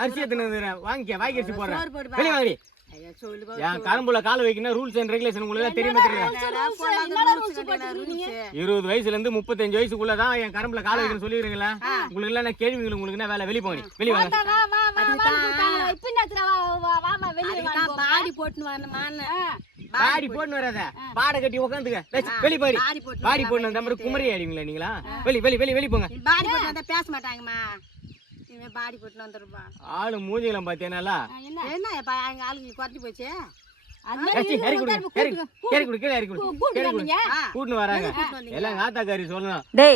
அரிசி வாங்கிக்க வாய்க்கரிசி போடுறேன் வெளியே வாங்கி கரும்புல கால வைக்கணும் ரூல்ஸ் அண்ட் ரெகுலேஷன் உங்களுக்கு தெரியுமா தெரியும் 20 வயசுல இருந்து 35 வயசுக்குள்ளதான் என் கரும்புல கால வைக்கணும் சொல்லிடுறீங்களா உங்களுக்கு எல்லாம் கேள்விகள் உங்களுக்கு என்ன வேலை வெளியே போங்க வெளியே வாங்க பாடி போட்டு வராத பாட கட்டி உட்காந்துக்க வெளி பாடி போட்டு நம்ம குமரி ஆடிங்களா நீங்களா வெளி வெளி வெளி வெளி போங்க பாடி போட்டு பேச மாட்டாங்கம்மா பாடி போட்டு வந்துருப்பா ஆளு மூஞ்சிலாம் பாத்தியானால என்ன ஆளுங்க குறைஞ்சி போச்சு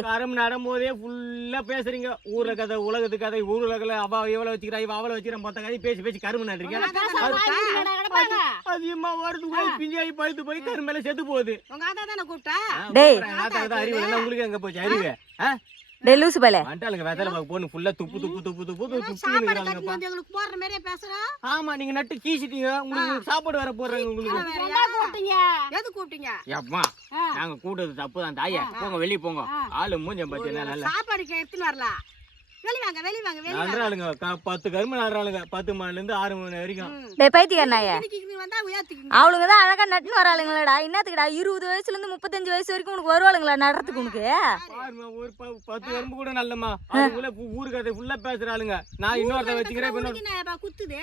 கரும்பு நடும்போதே ஃபுல்லா பேசுறீங்க ஊர்ல கதை உலகத்து கதை ஊர்ல அவ எவ்வளவு வச்சுக்கிறா இவ அவளை வச்சுக்கிறேன் மொத்த கதை பேசி பேசி கரும்பு நடுறீங்க அதிகமா வருது போய் பிஞ்சாயி பழுத்து போய் கரும்பு செத்து போகுது அறிவு எல்லாம் உங்களுக்கு எங்க போச்சு அறிவு டெலூஸ் பலே அண்டாளுங்க வெதல போன்னு ஃபுல்லா துப்பு துப்பு துப்பு துப்பு துப்புங்கறாங்கப்பா உங்களுக்கு போற மாதிரியே பேசுறா ஆமா நீங்க நட்டு கீசிட்டீங்க உங்களுக்கு சாப்பாடு வர போறாங்க உங்களுக்கு எது கூப்பிட்டீங்க அம்மா நாங்க கூட்டது தப்பு தான் தாயே போங்க வெளிய போங்க ஆளு மூஞ்ச பத்தியா நல்லா சாப்பாடு எடுத்துட்டு வரலாம் வெளிய வாங்க நன்றாளுங்க 10 கரும்பு நன்றாளுங்க 10 மணில இருந்து 6 மணி வரைக்கும் டேய் பைத்தியக்காரனாயே வந்தா உயர்த்திக்கீங்க அவளுங்க தான் அழகா நட்டு வராளுங்களாடா என்னத்துக்குடா 20 வயசுல இருந்து 35 வயசு வரைக்கும் உனக்கு வருவாளுங்களா நடறதுக்கு உனக்கு பாருமா ஒரு 10 கரும்பு கூட நல்லம்மா அதுக்குள்ள ஊரு கதை ஃபுல்லா பேசுறாளுங்க நான் இன்னொருத்த வச்சிக்கிறேன் இன்னொரு குத்துது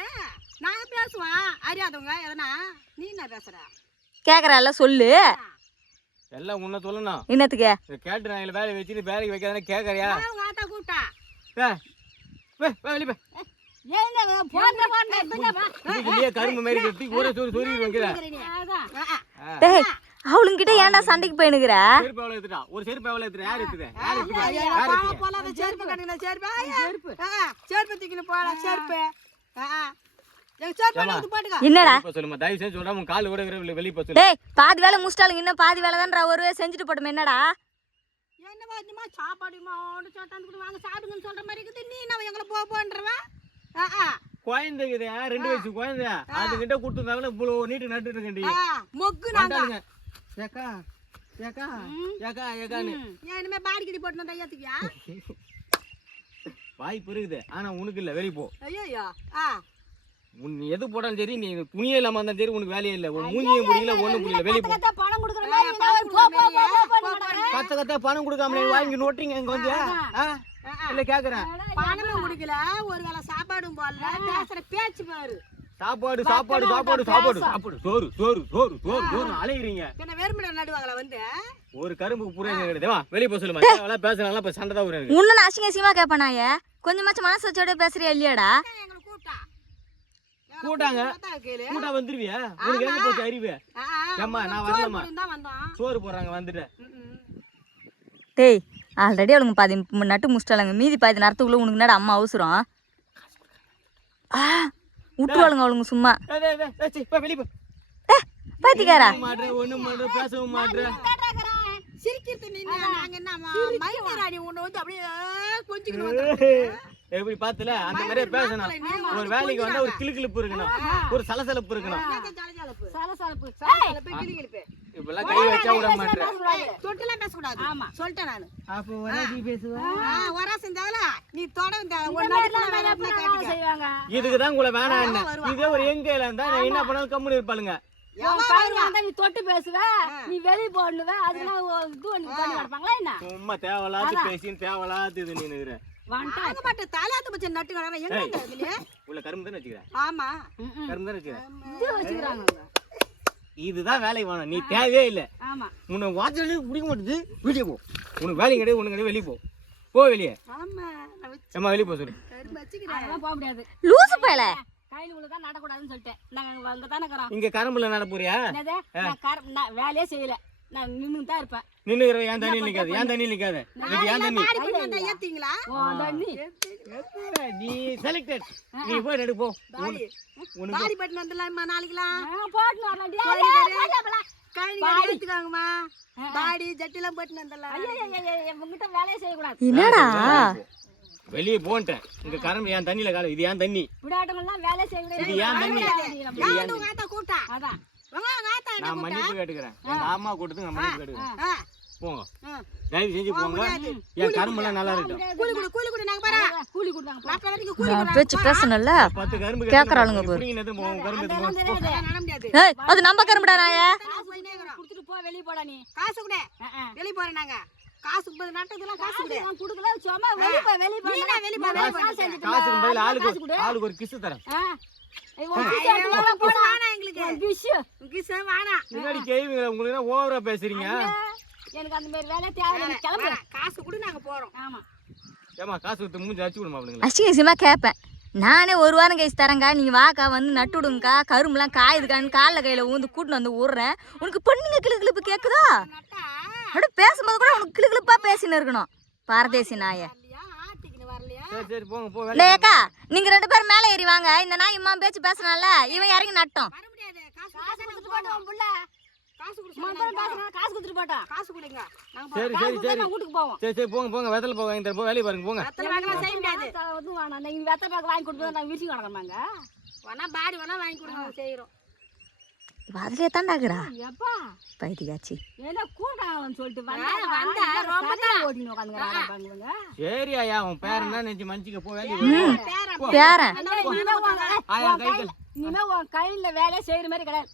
நான் பேசுவேன் அறியாதவங்க எதனா நீ என்ன பேசுற கேக்குறல்ல சொல்லு எல்லாம் உன்ன சொல்லணும் என்னத்துக்கு கேட்டு நான் வேலை வச்சிட்டு வேலைக்கு வைக்காதே கேக்குறியா உங்க ஆத்தா கூட்டா அவளுங்கிட்ட ஏன்டா சண்டைக்கு போயினுக்குற ஒரு செருப்பு எவ்வளவு எடுத்துற யாரு எடுத்துற என்னடா சொல்லுமா தயவு செஞ்சு சொல்றேன் உன் கால் கூட வெளிய போ சொல்லு டேய் பாதி வேலை முடிச்சிட்டாளுங்க இன்னும் பாதி வேலை தான்டா ஒரு செஞ்சுட்டு போடுமே என்னடா என்னமா சாப்பாடுமா வாங்க சாப்பிடுங்கன்னு சொல்ற மாதிரி இருக்குது நீ நான் எங்களை போன்றவ குழந்தைக்குது 2 வயசு குழந்தை அதுகிட்ட கொடுத்துருந்தாங்கன்னா இவ்வளவு நீட்டு நட்டு இருக்கண்டி மொக்கு நாங்க ஏக்கா ஏக்கா ஏக்கா ஏக்கான்னு இனிமே பாடிக்கடி போட்டு வந்தா ஏத்துக்கியா வாய்ப்பு இருக்குது ஆனா உனக்கு இல்ல வெளிய போ ஐயோ உன் எது போட்டாலும் சரி நீ துணியே இல்லாம இருந்தாலும் சரி உனக்கு வேலையே இல்ல உன் மூஞ்சியும் முடியல ஒண்ணும் முடியல வெளிய போ பணம் கொடுக்கற கத்த பணம் கொடுக்காம வாங்கி நோட்டீங்க இங்க வந்து இல்ல கேக்குறேன் பணமும் குடிக்கல ஒரு வேளை சாப்பாடும் போடல பேசுற பேச்சு பாரு சாப்பாடு சாப்பாடு சாப்பாடு சாப்பாடு சாப்பாடு சோறு சோறு சோறு சோறு சோறு அலையறீங்க என்ன வேர்மட நடுவாங்களா வந்து ஒரு கரும்புக்கு புரியவே கிடையாது வா வெளிய போ சொல்லுமா எல்லாம் பேசறனால இப்ப சண்டை தான் வருது உன்ன அசிங்கமா கேப்பனாயே கொஞ்சமாச்சு மனசு வச்சோட பேசுறியா இல்லையாடா கூட்டாங்க கூட்டா வந்துருவியா உனக்கு எங்க போச்சு அறிவு அம்மா நான் வரலமா சோறு போறாங்க வந்துட்டேன் டேய் ஆல்ரெடி அவளுங்க பாதி நட்டு முடிச்சிட்டாளுங்க மீதி பாதி நேரத்துக்குள்ள உனக்கு என்னடா அம்மா அவசரம் விட்டுவாளுங்க அவளுங்க சும்மா பாத்திக்காரா ஒண்ணும் மாட்ற பேசவும் மாட்ற சிரிக்கிறது நீங்க நாங்க என்ன மைனராடி உன்னை வந்து அப்படியே கொஞ்சிக்கணும் எப்படி பாத்துல அந்த மாதிரியே பேசணும் ஒரு வேலைக்கு வந்தா ஒரு கிளுகிளுப்பு இருக்கணும் ஒரு சலசலப்பு இருக்கணும் இப்பெல்லாம் கை வச்சா விட மாட்டேன் தொட்டெல்லாம் பேசக்கூடாது ஆமா சொல்லிட்டேன் நானு அப்போ நீ பேசுவா வரா செஞ்சால நீ தொட இதுக்குதான் உங்களை வேணாம் இதே ஒரு எங்கையில இருந்தா நான் என்ன பண்ணாலும் கம்முன்னு இருப்பாளுங்க நீ தொட்டு பேசுவ நீ வெளிய போடுவ அதெல்லாம் இது பண்ணி நடப்பாங்களா என்ன சும்மா தேவலாத்து பேசின்னு தேவலாத்து இது நீ வாங்க மாட்ட தாலாத்து பச்சை நட்டு கடற எங்க இருக்குல உள்ள கரும்பு தான வச்சிரா ஆமா கரும்பு தான வச்சிரா இது வச்சிராங்க இதுதான் வேலை வேணும் நீ தேவையே இல்ல ஆமா உன்னை வாட்சல பிடிக்க மாட்டேது வெளிய போ உனக்கு வேலை கிடையாது உனக்கு கிடையாது வெளிய போ வெளிய ஆமா அம்மா வெளிய போ சொல்லு கரும்பு வச்சிக்கிறேன் அதெல்லாம் போக முடியாது லூசு பயல கையில உள்ள தான் நட கூடாதுன்னு சொல்லிட்டேன் நாங்க அங்க தான இருக்கறோம் இங்க கரும்புல நட போறியா நான் வேலையே செய்யல நான் நின்னு தான் இருப்பேன் நின்னுற ஏன் தண்ணி நிக்காத ஏன் தண்ணி நிக்காத இது ஏன் தண்ணி பாடி பண்ணா ஏத்தீங்களா ஓ தண்ணி நீ செலக்டட் நீ போய் நடு போ உனக்கு பாடி பண்ணி வந்தலாமா நாளைக்குலாம் போட்டு வரலாம் கையில ஏத்துக்காங்கமா பாடி ஜட்டிலாம் போட்டு வந்தலாம் ஐய உங்கிட்ட வேலையே செய்ய கூடாது என்னடா வெளிய போன்ட்டேன் இங்க கரும்பு ஏன் தண்ணில கால இது ஏன் தண்ணி விடாட்டங்கலாம் வேலை செய்ய கூடாது இது ஏன் தண்ணி யாரு உங்க ஆத்தா கூட்டா அதான் உங்க ஆத்தா என்ன நான் மன்னிப்பு கேட்டுக்கறேன் எங்க அம்மா கூட்டத்துக்கு நான் மன்னிப்பு கேட்டுக்கறேன் போங்க ஆ. தயவு செஞ்சு போங்க என் கரும்பெல்லாம் நல்லா இருக்கட்டும் கூலி கொடு நாங்க பாரு கூலி கொடுத்தாங்க நாட்ட வரைக்கும் கூலி நான் பேச்சு பேசணும்ல 10 கரும்பு கேக்குறாளுங்க பாரு. புடிங்க போங்க கரும்பு எடுத்து போங்க. அதெல்லாம் நட முடியாது ஏய் அது நம்ம கரும்புடா நாயே. காசு போயினே இருக்கறோம் குடுத்துட்டு போ வெளிய போடா நீ காசு கூட வெளிய போறேன் நாங்க காசு போய் நட்டதெல்லாம் காசு கூட நான் குடுக்கல சும்மா வெளிய போ வெளிய போ நீ வெளிய போ காசுக்கு பதில் ஆளுக்கு ஒரு கிஸ் தரேன் வாணா எங்களுக்கு கிஸ் வாணா முன்னாடி கேவீங்க உங்களுக்கு ஓவரா பேசுறீங்க எனக்கு அந்த மாதிரி வேலை தேவை கிளம்பு காசு கூட நாங்க போறோம் ஆமா ஏமா காசு கொடுத்து மூஞ்சி அடிச்சு விடுமா அவளுங்களா அசிங்கமா கேட்பேன். நானே ஒரு வாரம் கழிச்சு தரேங்க்கா, நீங்கள் வாக்கா வந்து நட்டு விடுங்கக்கா, கரும்புலாம் காயுதுக்கான்னு காலில் கையில் ஊந்து கூட்டின்னு வந்து விட்றேன். உனக்கு பொண்ணுங்க கிளுகிளுப்பு கேட்குதா? நட்டா அப்படியே பேசும்போது கூட உனக்கு கிளுகிளுப்பாக பேசின்னு இருக்கணும் பாரதேசி நாயை. வரலையா ஆட்டிக்கின்னு வரலையா சரி போங்க போ இல்லை ஏக்கா, நீங்கள் 2 பேரும் மேலே ஏறி வாங்க. இந்த நாய் இம்மா பேச்சு பேசினால இவன் இறங்கி நட்டோம். வர முடியாது காசு காசு கொடுத்துட்டு போட்டா உன் புள்ள காசு கொடு மந்தரம் பேசுறா காசு கொடுத்துட்டு போட்டா காசு கொடுங்க நாங்க சரி காசு சரி கொடுத்தா சரி நான் வீட்டுக்கு போவோம் சரி போங்க வெத்தல போங்க இந்த போ வேலையை பாருங்க போங்க ரத்தன வாங்கலாம் செய்ய முடியாது வந்து வேணாம் நீங்க வெத்த பாக்கு வாங்கி கொடுத்து நாங்க வீட்டுக்கு கிடக்குறாங்க வேணா பாடி வேணா வாங்கி கொடுங்க செய்யறோம். இவ அதிலே தாண்டாக்குறா எப்பா பைத்தியாச்சி. ஏன்னா கூட்டாங்கன்னு சொல்லிட்டு வந்தா ரொம்ப தான் ஓடின்னு உட்காந்துக்கிறாங்க சரி ஐயா உன் பேரன் தான் நினைச்சு மனுச்சிக்க போ வேலையை பேரன் ஆயா கைகள் இனிமே உன் கையில வேலையை செய்யற மாதிரி கிடையாது.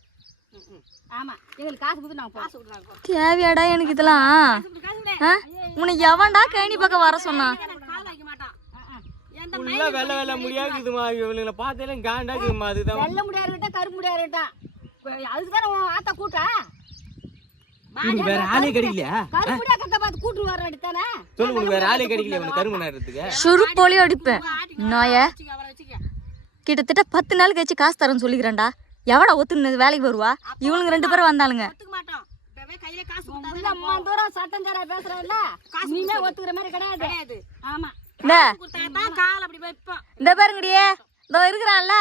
ஆமா எங்களுக்கு காசு கொடுத்து நாங்க காசு கொடுங்க தேவையாடா எனக்கு இதெல்லாம்? காசு கொடு ஆ? உன்னை எவன்டா கேணி பக்கம் வர சொன்னா? கால் வைக்க மாட்டான் எந்த ஃபுல்லா வெள்ள முடியாதுமா இவனுங்களை பார்த்தாலே காண்டாக்குதுமா அதுதான் வெள்ள முடியாதுட்டா கருப்பு முடியாதுட்டா அதுக்குதானே உன் ஆத்தா கூட்டா உனக்கு வேற ஆளே கிடைக்கலையா கருப்பு முடியா கத்த பார்த்து கூட்டு வர வேண்டியதானே சொல்லு உனக்கு வேற ஆளே கிடைக்கல இவனுக்கு கரும்பு நேரத்துக்கு சுருப்போலி அடிப்பேன் நாய. வச்சுக்க அவரை வச்சுக்க கிட்டத்தட்ட 10 நாள் கழிச்சு காசு தரேன்னு சொல்லிக்கிறேன்டா. எவடா ஒத்துன்னு வேலைக்கு வருவா? இவனுங்க 2 பேரும் வந்தாளுங்க. ஒத்துக்க மாட்டோம் இப்பவே கையில காசு உள்ள கொடுத்தா அம்மா தூரம் சட்டம் தர பேசுறேன்ல நீமே ஒத்துக்கிற மாதிரி கிடையாது கிடையாது ஆமா இந்த கொடுத்தா தான் கால் அப்படி வைப்போம் இந்த பாருங்கடியே, இதோ இருக்கிறான்ல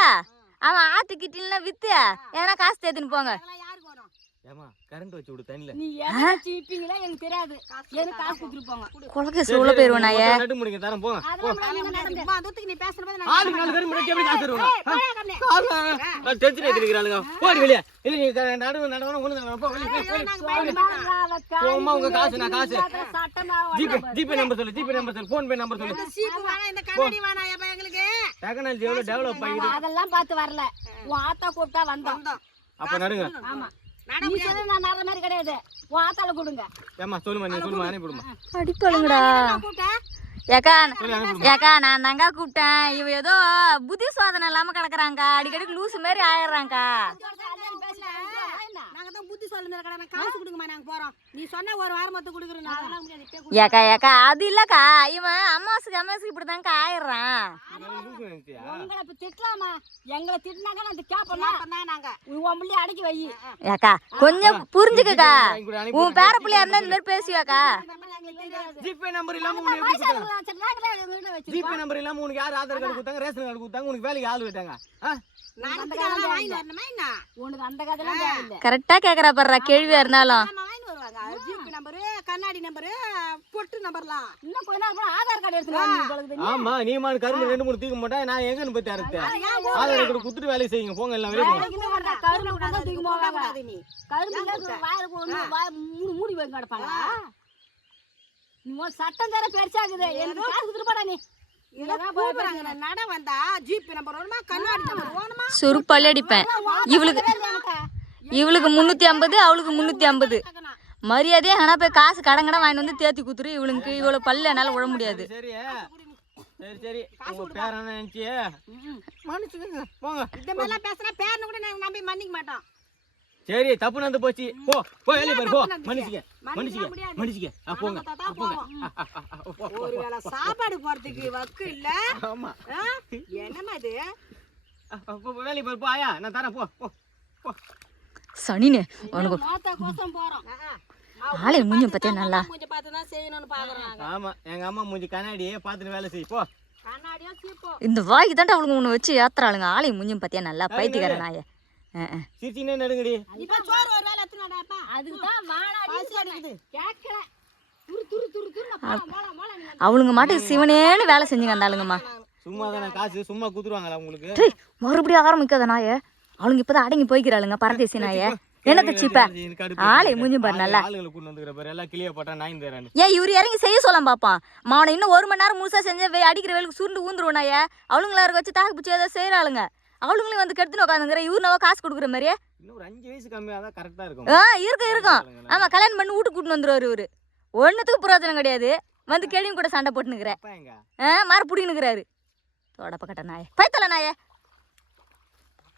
அவன் ஆத்துக்கிட்டிலாம் வித்து ஏன்னா காசு தேத்துன்னு போங்க. அதெல்லாம் யாருக்கு வரும் ஏமா கரண்ட் வச்சு விடு தண்ணில நீ எதை சீப்பிங்களா எனக்கு தெரியாது எனக்கு காசு கொடுத்துட்டு போங்க கொலகேசு உள்ள போயிருவோம் நாயே. நட்டு முடிங்க தரேன் போங்க அதெல்லாம் அம்மா தூத்துக்கு நீ பேசுற போது நான் ஆளுக்கு 4 கரும்பு நட்டு எப்படி காசு தருவாங்க போடா கண்ணே நான் டென்ஷன் ஏத்திக்கிறாளுங்க போடி வெளிய இல்ல நீ நடுவு ஒண்ணு போ வெளிய சும்மா உங்க காசு நான் காசு ஜிபே நம்பர் சொல்லு போன் பே நம்பர் சொல்லு இந்த சீப்பு வேணா இந்த கண்ணாடி வேணா ஏப்பா எங்களுக்கு டெக்னாலஜி எவ்வளவு டெவலப் ஆகிது அதெல்லாம் பார்த்து வரல உன் ஆத்தா கூப்பிட்டா வந்தோம் வந்தோம் அப்ப நடுங்க ஆமா நட நீ சொல்லு நான் நடுற மாதிரி கிடையாது உன் ஆத்தால கொடுங்க ஏமா சொல்லுமா நீ சொல்லுமா அனுப்பிடுமா அடிப்பாளுங்கடா. கூட்டா ஏக்கா சொல்லி அனுப்பிடுமா ஏக்கா நான் தாங்க கூப்பிட்டேன். இவ ஏதோ புத்தி சோதனை இல்லாம கிடக்குறாங்க. அடிக்கடி லூசு மாதிரி ஆயிடுறாங்கக்கா. நாங்க தான் புத்தி சொல்லுங்க கடை காசு கொடுங்கம்மா நாங்க போறோம் நீ சொன்ன ஒரு வாரம் மொத்தம் கொடுக்குறோம் அதெல்லாம் முடியாது இப்ப ஏக்கா அது இல்லக்கா, இவன் அம்மாசுக்கு இப்படிதான்க்கா ஆயிடுறான். உங்களை இப்ப திட்டலாமா எங்களை திட்டினாக்க நான் கேப்பனா தான் நாங்க உன் பிள்ளைய அடக்கி வை ஏக்கா கொஞ்சம் புரிஞ்சுக்கக்கா. உன் பேர பிள்ளையா இருந்தா இந்த மாதிரி பேசுவியாக்கா? ஜிபே நம்பர் இல்லாம உனக்கு எப்படி கொடுத்தாங்க ஜிபே நம்பர் இல்லாம உனக்கு யார் ஆதார் கார்டு கொடுத்தாங்க ரேஷன் கார்டு கொடுத்தாங்க உனக்கு வேலைக்கு ஆள் விட்டாங்க நாங்க வாங்கி வரணுமா என்ன உனக்கு அந்த கதைலாம் தேவையில்லை கரெக்டா கேக்குறா பாடுறா கேள்வியா இருந்தாலும். ஆமா வாங்கி வருவாங்க ஜிபி நம்பரு கண்ணாடி நம்பரு பொட்டு நம்பர்லாம் இன்னும் கொஞ்ச நேரம் ஆதார் கார்டு எடுத்துட்டு ஆமா நீ மாடு கரும்பு 2-3 தூக்க மாட்டா நான் எங்கன்னு போய் தரது ஆதார் கார்டு கொடுத்துட்டு வேலையை செய்யுங்க போங்க எல்லாம் வெளியே போங்க கரும்பு கொண்டு தூக்கி போவாங்க கூடாது நீ கரும்பு வாயில மூடி மூடி போய் கிடப்பாங்க நீ சட்டம் தர பெருசாகுது எனக்கு காசு கொடுத்துட்டு போடா நீ கூப்பிடுறாங்க நட வந்தா ஜிபி நம்பர் வேணுமா கண்ணாடி நம்பர் வேணுமா சுருப்பாலே அடிப்பேன். இவளுக்கு 350 அவளுக்கு 350 மரியாதையே. ஆனா போய் காசு கடங்கட வாங்கிட்டு வந்து தேத்தி குத்துரு. இவளுக்கு இவ்வளவு பல்லு என்னால விட முடியாது. சரி சரி உங்க பேர் என்ன நினைச்சு மன்னிச்சுக்கங்க போங்க இந்த மாதிரிலாம் பேசினா பேரனை கூட நாங்க நம்பி மன்னிக்க மாட்டோம் சரி தப்பு நடந்து போச்சு போ வெளியே பாரு போ மன்னிச்சுக்க போங்க ஒருவேளை சாப்பாடு போறதுக்கு வக்கு இல்ல ஆமா என்னமா இது வேலையை பாரு போ ஆயா நான் தரேன் போ சனினே உனக்கு மோத்த கோசம் போறோம் ஆளை மூஞ்சி பத்தியா நல்லா. கொஞ்சம் பார்த்து தான் செய்யணும்னு பாக்குறாங்க ஆமா எங்க அம்மா மூஞ்சி கண்ணாடியே பார்த்துட்டு வேலை செய் போ கண்ணாடியோ சீப்போ இந்த வாய்க்கு தாண்டா அவளுக்கு ஒண்ணு வச்சு ஏத்துறாளுங்க. ஆளை மூஞ்சும் பத்தியா நல்லா பைத்தியக்கார நாய. சிரிச்சினே நடுங்கடி இப்ப சோறு ஒரு வேளை எத்துனாடாப்பா அதுக்கு தான் வாணாடி கேட்கல துரு துரு துரு துரு போலாம் நீ அவளுங்க மாட்டுக்கு சிவனேன்னு வேலை செஞ்சுங்க அந்தாளுங்கம்மா. சும்மா தானே காசு சும்மா குத்துருவாங்களா உங்களுக்கு மறுபடியும் ஆரம்பிக்காத நாய. அவளுங்க இப்பதான் அடங்கி போய்க்கிறாளுங்க பரதேசி நாய. என்னத்த சீப்ப ஆளை மூஞ்சி பாரு நல்லா ஆளுங்களை கொண்டு வந்துக்கிற பாரு எல்லாம் கிளிய போட்டா நாய் தரானு ஏன் இவரு இறங்கி செய்ய சொல்லலாம் பாப்பான் மாவனை இன்னும் 1 மணி நேரம் முழுசா செஞ்ச அடிக்கிற வேலைக்கு சுருண்டு ஊந்துருவனாய அவளுங்களா இருக்க வச்சு தாக்கு பிடிச்சி ஏதாவது செய்யறாளுங்க அவளுங்களையும் வந்து கெடுத்துன்னு உட்காந்துங்கிற இவரு நம்ம காசு கொடுக்குற மாதிரியே இன்னும் ஒரு 5 வயசு கம்மியா தான் கரெக்டா இருக்கும் இருக்கும் ஆமா கல்யாணம் பண்ணி வீட்டுக்கு கூட்டின்னு வந்துருவாரு இவரு ஒன்னுத்துக்கு பிரயோஜனம் கிடையாது வந்து கேடியும் கூட சண்டை போட்டுனுக்குற மாற புடினுக்குறாரு தொடப்ப கட்ட நாய பைத்தல நாய